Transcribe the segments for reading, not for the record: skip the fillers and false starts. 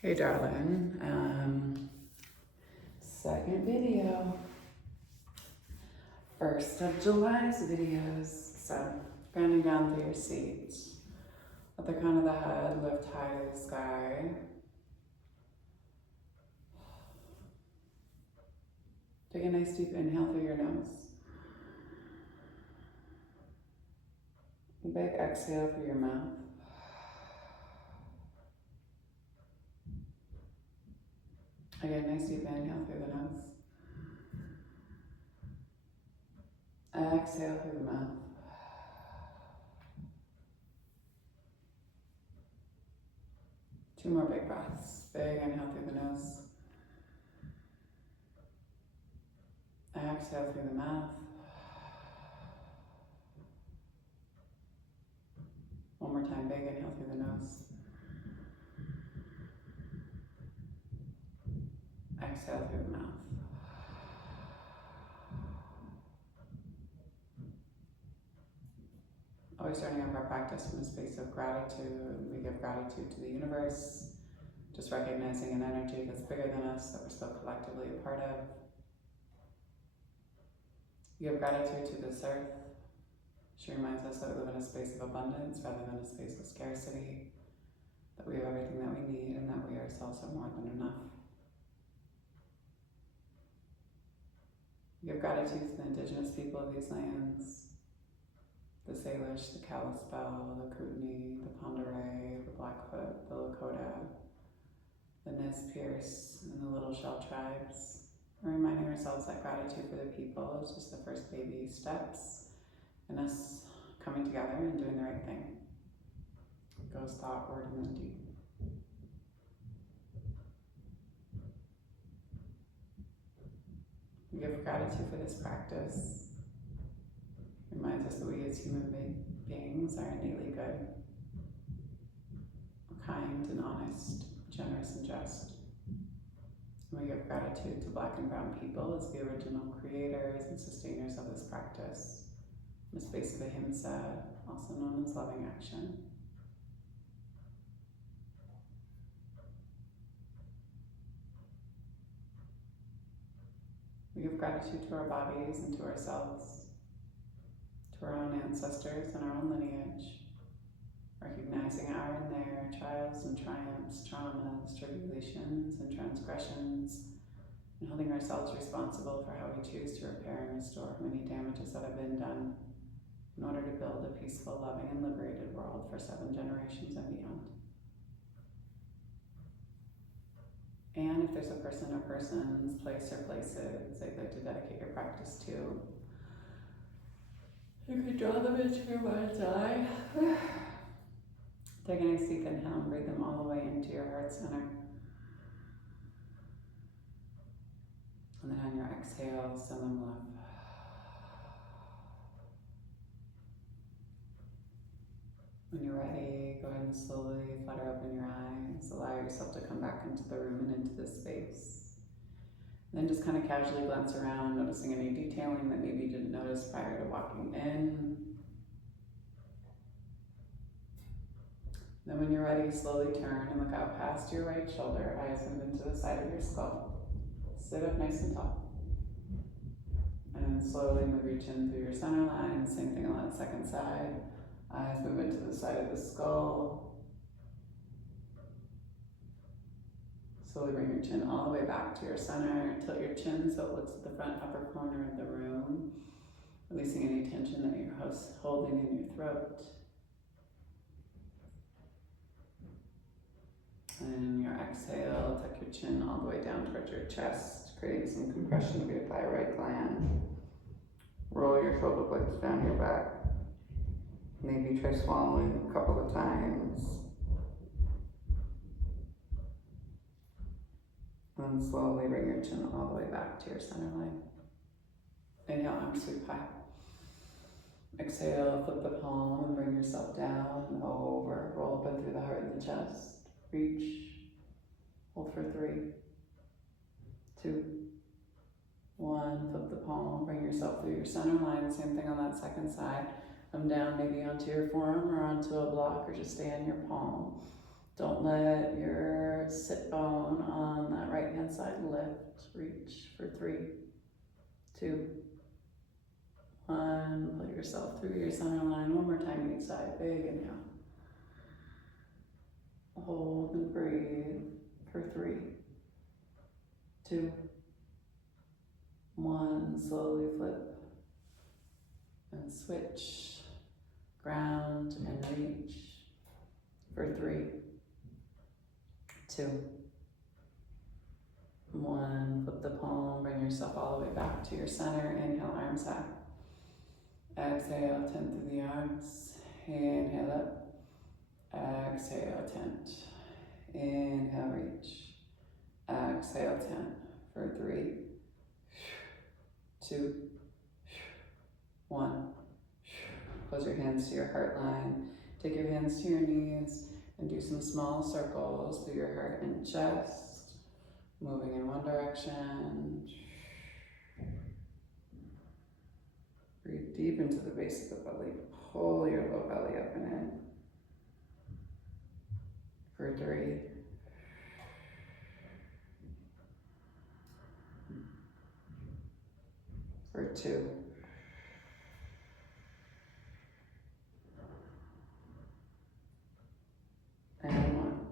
Hey darling, second video, 1st of July's videos. So, grounding down through your seat, at the crown of the head, lift high to the sky. Take a nice deep inhale through your nose. A big exhale through your mouth. Again, nice deep inhale through the nose. Exhale through the mouth. Two more big breaths. Big inhale through the nose. Exhale through the mouth. One more time, big inhale through the nose. Exhale through the mouth. Always starting off our practice from a space of gratitude. We give gratitude to the universe, just recognizing an energy that's bigger than us, that we're still collectively a part of. We give gratitude to this earth. She reminds us that we live in a space of abundance rather than a space of scarcity, that we have everything that we need and that we ourselves are more than enough. We give gratitude to the indigenous people of these lands, the Salish, the Kalispel, the Kootenai, the Pend Oreille, the Blackfoot, the Lakota, the Nez Perce, and the Little Shell tribes. We're reminding ourselves that gratitude for the people is just the first baby steps in us coming together and doing the right thing. It goes thought, word, and then deed. We give gratitude for this practice. Reminds us that we as human beings are innately good, kind and honest, generous and just. And we give gratitude to Black and Brown people as the original creators and sustainers of this practice, in the space of ahimsa, also known as loving action. We give gratitude to our bodies and to ourselves, to our own ancestors and our own lineage, recognizing our and their trials and triumphs, traumas, tribulations, and transgressions, and holding ourselves responsible for how we choose to repair and restore many damages that have been done in order to build a peaceful, loving, and liberated world for 7 generations and beyond. And if there's a person or persons, place or places they'd like to dedicate your practice to, you can draw them into your mind's eye. Take a nice deep inhale and breathe them all the way into your heart center. And then on your exhale, send them love. When you're ready, go ahead and slowly flutter open your eyes. Allow yourself to come back into the room and into this space. And then just kind of casually glance around, noticing any detailing that maybe you didn't notice prior to walking in. Then when you're ready, slowly turn and look out past your right shoulder, eyes move into the side of your skull. Sit up nice and tall. And then slowly move your chin through your center line, same thing on that second side. Eyes move into the side of the skull. Slowly bring your chin all the way back to your center. Tilt your chin so it looks at the front upper corner of the room, releasing any tension that you're holding in your throat. And your exhale, tuck your chin all the way down towards your chest, creating some compression of your thyroid gland. Roll your shoulder blades down your back. Maybe try swallowing a couple of times. And then slowly bring your chin all the way back to your center line. Inhale, arms sweep high. Exhale, flip the palm and bring yourself down and over. Roll up in through the heart and the chest. Reach. Hold for 3, 2, 1. Flip the palm. Bring yourself through your center line. Same thing on that second side. Come down maybe onto your forearm or onto a block, or just stay on your palm. Don't let your sit bone on that right hand side, lift, reach for 3, 2, 1. Pull yourself through your center line. One more time each side. Big inhale. Hold and breathe for 3, 2, 1. Slowly flip and switch. Ground and reach for 3, 2, 1. Flip the palm, bring yourself all the way back to your center. Inhale, arms up. Exhale, tent through the arms. Inhale up. Exhale, tent. Inhale, reach. Exhale, tent for 3, 2, 1. Close your hands to your heart line. Take your hands to your knees and do some small circles through your heart and chest, moving in one direction. Breathe deep into the base of the belly. Pull your low belly up and in. For 3, for 2, and 1.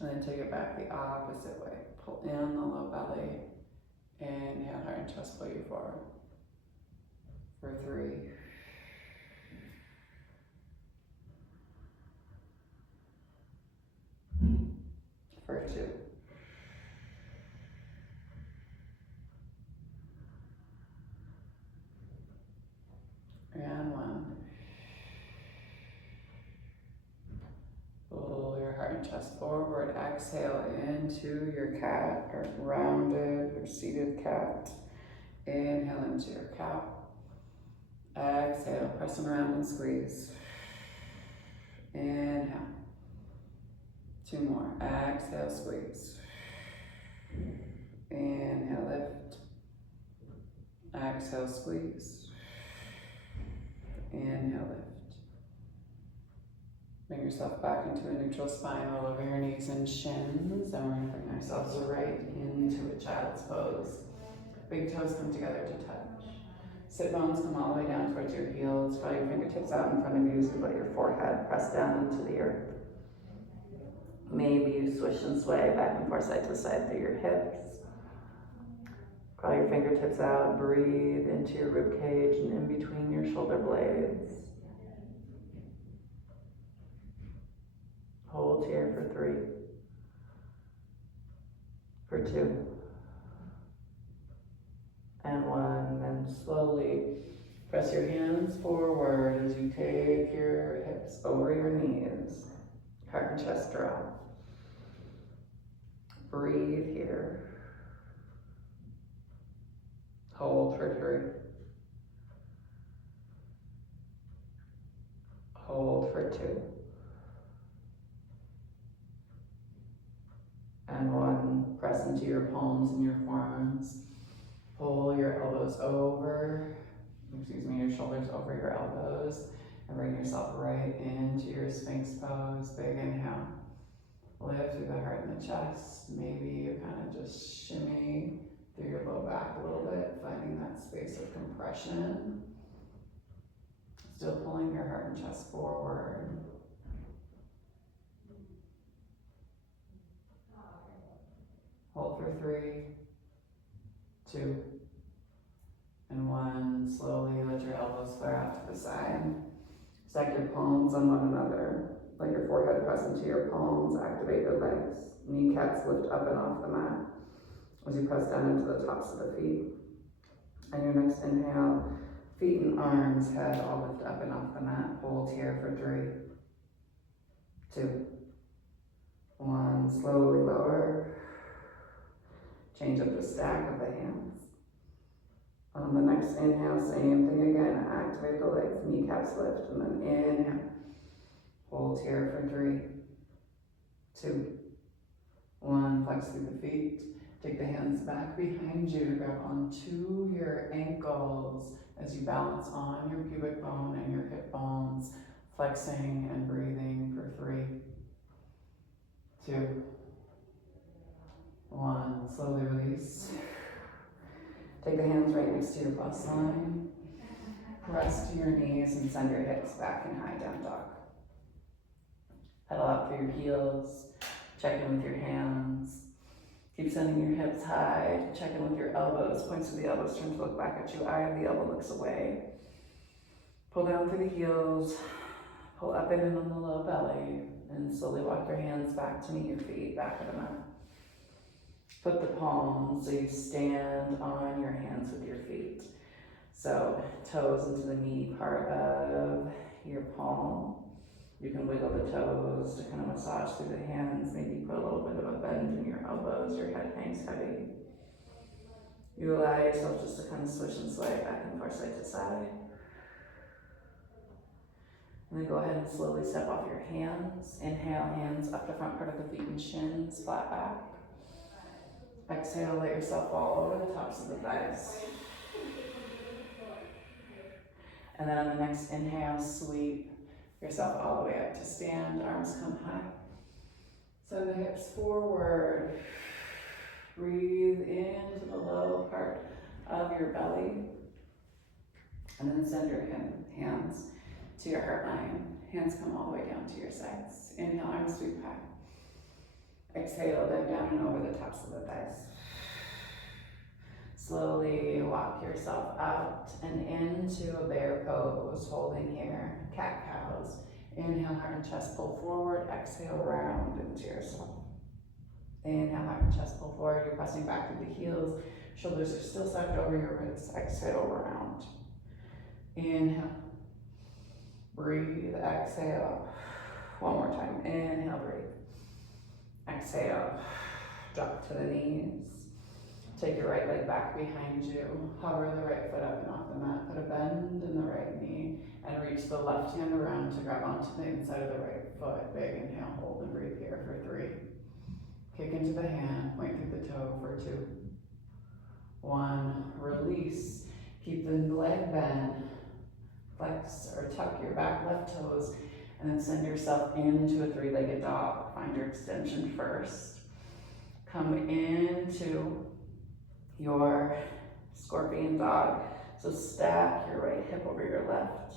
And then take it back the opposite way. Pull in the low belly. Inhale, heart and chest, pull you forward. For 3, for 2, and 1. Pull your heart and chest forward. Exhale into your cat, or rounded or seated cat. Inhale into your cow. Exhale, press them around and squeeze. Inhale. 2 more. Exhale, squeeze. Inhale, lift. Exhale, squeeze. Inhale, lift. Bring yourself back into a neutral spine, roll over your knees and shins, and we're going to bring ourselves right into a child's pose. Big toes come together to touch. Sit bones come all the way down towards your heels. Draw your fingertips out in front of you as you let your forehead press down into the earth. Maybe you swish and sway back and forth, side to side through your hips. Draw your fingertips out, breathe into your rib cage and in between your shoulder blades. Hold here for 3, for 2, and 1. Then slowly press your hands forward as you take your hips over your knees. Heart and chest drop. Breathe here. Hold for 3. Hold for 2. And 1. Press into your palms and your forearms. Pull your elbows over, your shoulders over your elbows, and bring yourself right into your Sphinx pose. Big inhale. Lift through the heart and the chest. Maybe you kind of just shimmy through your low back a little bit, finding that space of compression. Still pulling your heart and chest forward. Hold for 3, 2, and 1. Slowly let your elbows flare out to the side. Stack your palms on one another. Let your forehead press into your palms. Activate your legs. Kneecaps lift up and off the mat as you press down into the tops of the feet. And your next inhale, feet and arms, head all lift up and off the mat. Hold here for 3, 2, 1. Slowly lower. Change up the stack of the hands. On the next inhale, same thing again. Activate the legs, kneecaps lift, and then inhale. Hold here for 3, 2, 1. Flex through the feet. Take the hands back behind you. Grab onto your ankles as you balance on your pubic bone and your hip bones. Flexing and breathing for release to your bust line. Rest to your knees and send your hips back in high down dog. Pedal out through your heels, check in with your hands. Keep sending your hips high, check in with your elbows. Points of the elbows turn to look back at you, eye of the elbow looks away. Pull down through the heels, pull up and in on the low belly, and slowly walk your hands back to meet your feet, back of the mat. Put the palms so you stand on your hands with your feet. So toes into the meaty part of your palm. You can wiggle the toes to kind of massage through the hands. Maybe put a little bit of a bend in your elbows. Your head hangs heavy. You allow yourself just to kind of swish and sway back and forth side to side. And then go ahead and slowly step off your hands. Inhale, hands up the front part of the feet and shins, flat back. Exhale, let yourself fall over the tops of the thighs. And then on the next inhale, sweep yourself all the way up to stand, arms come high. Send the hips forward. Breathe into the low part of your belly. And then send your hands to your heart line. Hands come all the way down to your sides. Inhale, arms sweep high. Exhale, bend down and over the tops of the thighs. Slowly walk yourself out and into a bear pose, holding here, cat cows. Inhale, heart and chest pull forward. Exhale, round into yourself. Inhale, heart and chest pull forward. You're pressing back through the heels. Shoulders are still sucked over your ribs. Exhale, round. Inhale. Breathe. Exhale. One more time. Inhale, breathe. Exhale. Drop to the knees. Take your right leg back behind you. Hover the right foot up and off the mat. Put a bend in the right knee and reach the left hand around to grab onto the inside of the right foot. Big inhale, hold and breathe here for 3. Kick into the hand, point through the toe for 2. 1, release. Keep the leg bent. Flex or tuck your back left toes and then send yourself into a 3-legged dog. Find your extension first. Come into your scorpion dog. So stack your right hip over your left.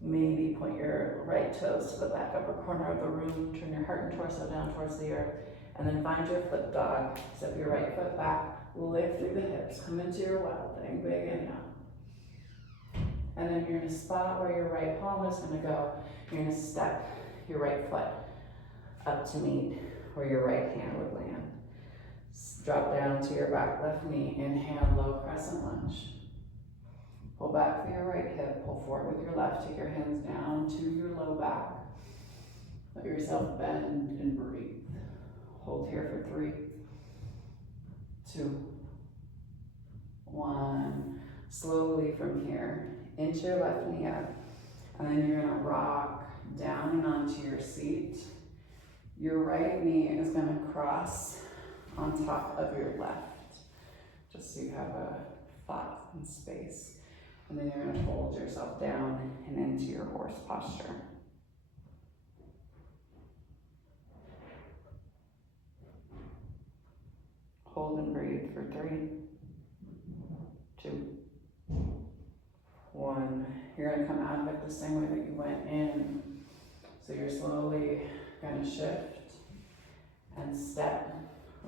Maybe point your right toes to the back upper corner of the room. Turn your heart and torso down towards the earth. And then find your flip dog. Step your right foot back. Lift through the hips. Come into your wild thing. Big inhale. And then you're in a spot where your right palm is going to go. You're going to step your right foot up to meet where your right hand would land. Drop down to your back left knee. Inhale, low crescent lunge. Pull back through your right hip. Pull forward with your left. Take your hands down to your low back. Let yourself bend and breathe. Hold here for 3, 2, 1. Slowly from here. Inch your left knee up. And then you're going to rock down and onto your seat. Your right knee is going to cross on top of your left, just so you have a flat and space. And then you're going to hold yourself down and into your horse posture. Hold and breathe for 3, 2, 1. You're going to come out of it the same way that you went in. So you're slowly going to shift and step.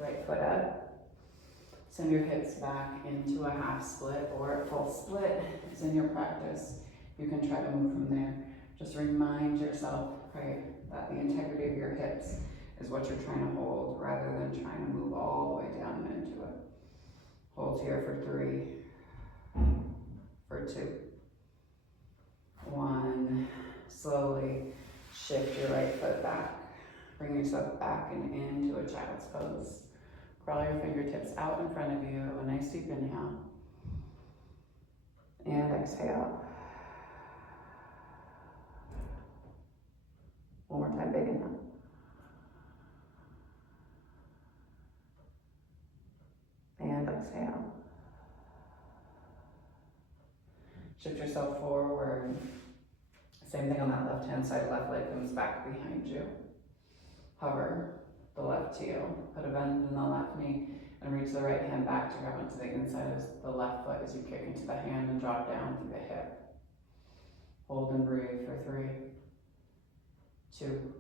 Right foot up. Send your hips back into a half split or a full split. It's in your practice. You can try to move from there. Just remind yourself, right, that the integrity of your hips is what you're trying to hold rather than trying to move all the way down and into it. Hold here for 3, for 2, 1. Slowly shift your right foot back. Bring yourself back and into a child's pose. Crawl your fingertips out in front of you. A nice deep inhale. And exhale. One more time, big inhale. And exhale. Shift yourself forward. Same thing on that left hand side. Left leg comes back behind you. Hover the left heel. Put a bend in the left knee and reach the right hand back to grab onto the inside of the left foot as you kick into the hand and drop down through the hip. Hold and breathe for 3, 2,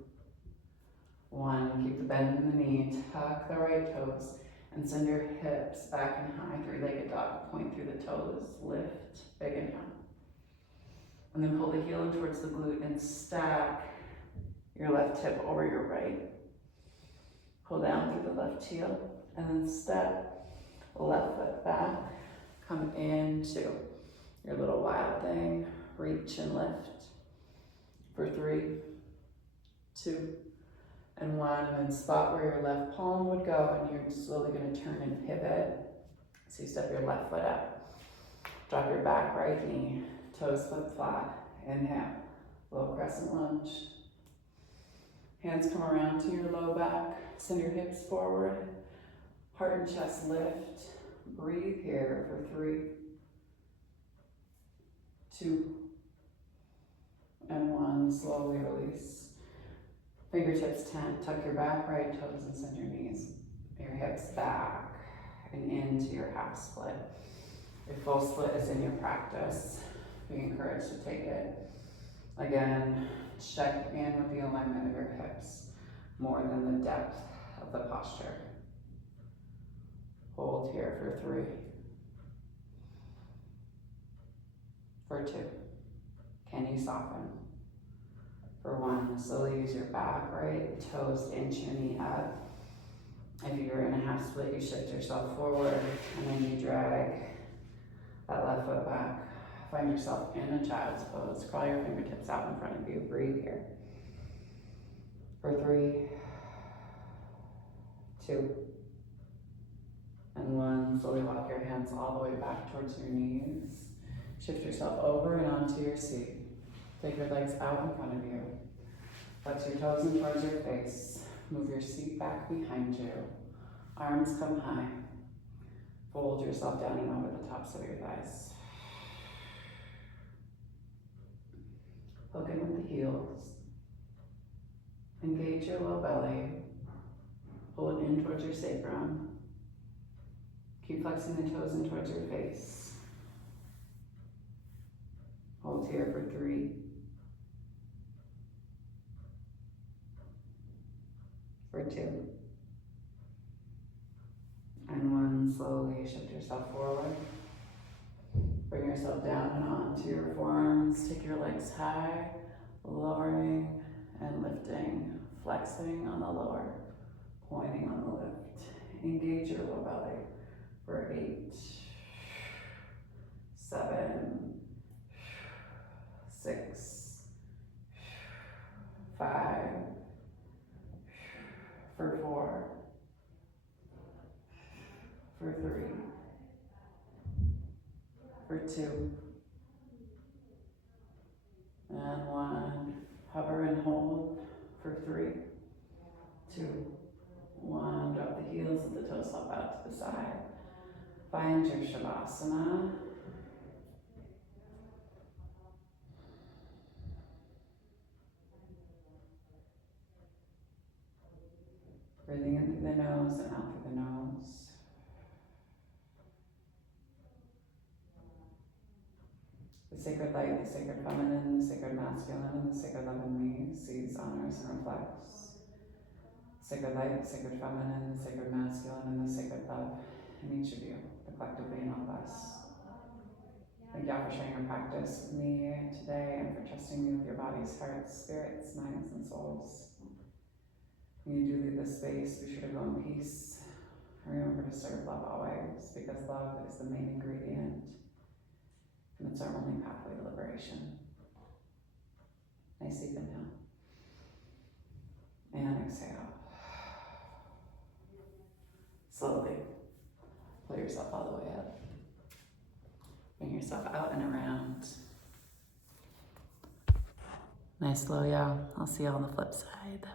1. Keep the bend in the knee, tuck the right toes, and send your hips back and high, 3-legged dog. Point through the toes, lift, big inhale. And then pull the heel in towards the glute and stack your left hip over your right. Pull down through the left heel, and then step the left foot back. Come into your little wild thing. Reach and lift for 3, 2, and 1. And then spot where your left palm would go, and you're slowly going to turn and pivot. So you step your left foot up. Drop your back right knee. Toes flip flat. Inhale. Low crescent lunge. Hands come around to your low back. Send your hips forward. Heart and chest lift. Breathe here for 3, 2, and 1. Slowly release. Fingertips tent. Tuck your back right toes and send your knees, your hips back and into your half split. Your full split is in your practice. Be encouraged to take it. Again, check in with the alignment of your hips more than the depth of the posture. Hold here for 3, for 2. Can you soften? For 1, slowly use your back right toes inch your knee up. If you're in a half split, you shift yourself forward and then you drag that left foot back. Find yourself in a child's pose. Crawl your fingertips out in front of you. Breathe here. For 3, 2, and 1. Slowly walk your hands all the way back towards your knees. Shift yourself over and onto your seat. Take your legs out in front of you. Flex your toes in towards your face. Move your seat back behind you. Arms come high. Fold yourself down and over the tops of your thighs. Hook in with the heels. Engage your low belly. Pull it in towards your sacrum. Keep flexing the toes in towards your face. Hold here for 3, for 2, and 1. Slowly shift yourself forward. Bring yourself down and onto your forearms. Take your legs high, lowering and lifting, flexing on the lower, pointing on the lift. Engage your low belly for 8, 7, 6, 5, for 4, for 3, for 2, and 1. Hover and hold for 3, 2, 1. Drop the heels of the toes up out to the side. Find your Shavasana. Breathing in through the nose and out through the nose. The sacred light, the sacred feminine, the sacred masculine, and the sacred love in me sees, honors, and reflects. Sacred light, the sacred feminine, the sacred masculine, and the sacred love in each of you, the collective being of us. Thank y'all for sharing your practice with me today and for trusting me with your bodies, hearts, spirits, minds, and souls. When you do leave this space, be sure to go in peace. And remember to serve love always, because love is the main ingredient. And it's our only pathway to liberation. Nice deep inhale. And exhale. Slowly pull yourself all the way up. Bring yourself out and around. Nice slow, y'all. I'll see you on the flip side.